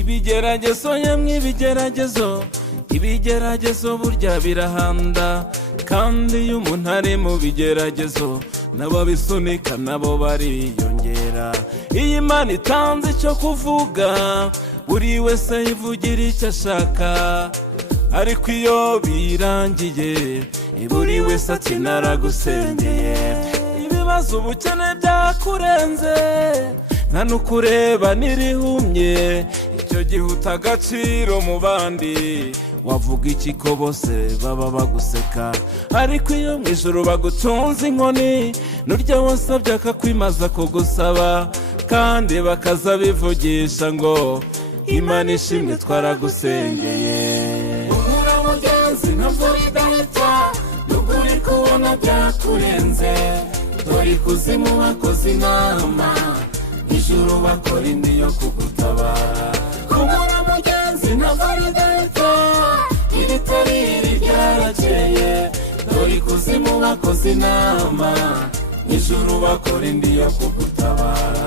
ibigeragezo yemwe ibigeragezo burya birahanda, kandi iyo umuntu ari mu bigeragezo n'ababisunika nabo bariyongera. Iyo Imana itanze icyo kuvuga buri wese yivugira icyo ashaka, ariko iyo birangiye buri wese ati naragusengeye. Ibibazo ubukene byakurenze nta n'ukureba nirihumye, icyo gihe uta agaciro mu bandi, wavuga iki ko bose baba baguseka. Ariko iyo mu ijuru bagutunze inkoni n'urya wasabye akakwimaza kugusaba, kandi bakaza bivugisha ngo Imana ishimwe twaragusengeye. Uhura mugenzi ntabwo ridahita, nubwo uri kubona byakurenze, dore ikuzimu bakoze inama, ijuru bakora indi yo kugutabara. Humura mugenzi ntabwo ridahita, iri tariri ryarakeye, dore ikuzimu bakoze inama, ijuru bakora indi yo kugutabara.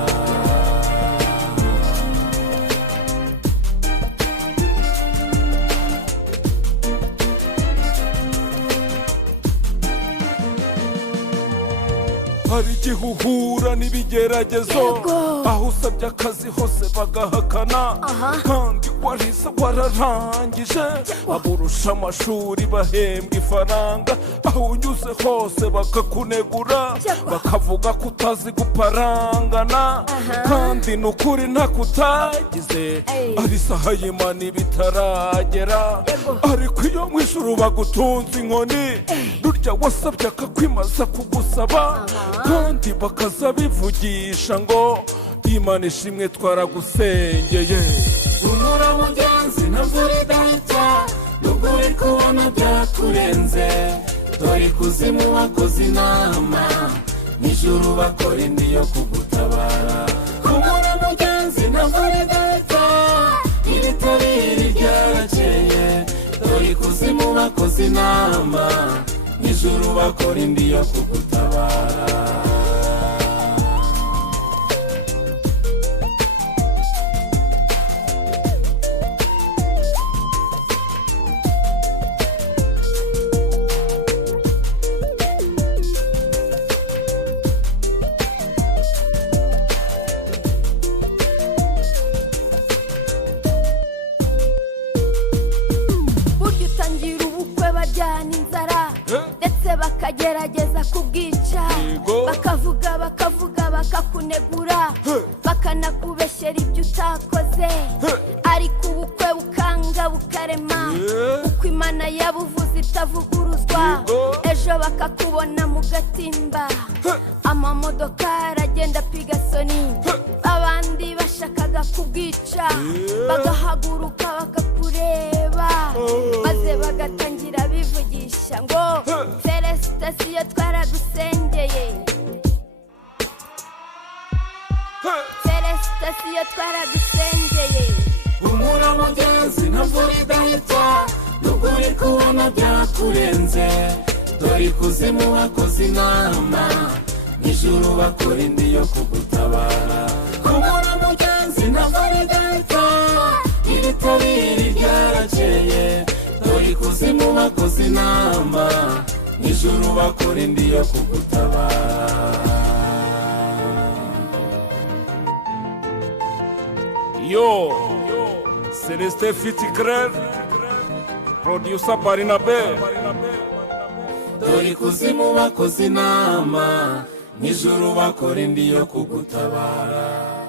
Hari igihe uhura n'ibigeragezo, aho usabye akazi hose bagahakana, kandi warize wararangije, aburusha amashuri bahembwa ifaranga, aho unyuze hose bakakunegura, bakavuga ko utazi guparangana, kandi n'ukuri ntako utagize, ari isaha y'Imana bitaragera. Ariko iyo mu ijuru bagutunze inkoni n'urya wasabye akakwimaza kugusaba, kandi bakaza bivugisha ngo Imana ishimwe twaragusengeye. Humura mugenzi ntabwo ridahita, nubwo uri kubona byakurenze, dore ikuzimu bakoze inama, n'ijuru bakora indi yo kugutabara. Humura mugenzi ntabwo ridahita, iri tariri ryarakeye, dore ikuzimu bakoze inama, n'ijuru bakora indi yo kugutabara. Burya utangira ubukwe bajyana inzara, ndetse bakagerageza kubwica, bakavuga bakakunegura, bakanakubeshyera ibyo utakoze, ariko ubukwe bukanga bukarema, uko Imana yabuvuze itavuguruzwa. Ejo bakakubona mu gatimba, amamodoka aragenda pigasoni, abandi bashakaga kubwica, bagahaguruka bakakureba, maze bagatangira bivugisha ngo Felicitation twaragusengeye, Felicitation twaragusengeye. Humura mugenzi ntabwo ridahita, nubwo uri kubona byakurenze, dore ikuzimu bakoze inama, n'ijuru bakora indi yo kugutabara. Humura mugenzi ntabwo ridahita, iri tariri ryarakeye, dore ikuzimu bakoze inama, n'ijuru bakora indi yo kugutabara. Yo, Celestin Fitikrer, producer Barinabe, dore ikuzimu bakoze inama, n'ijuru bakora indi yo kugutabara.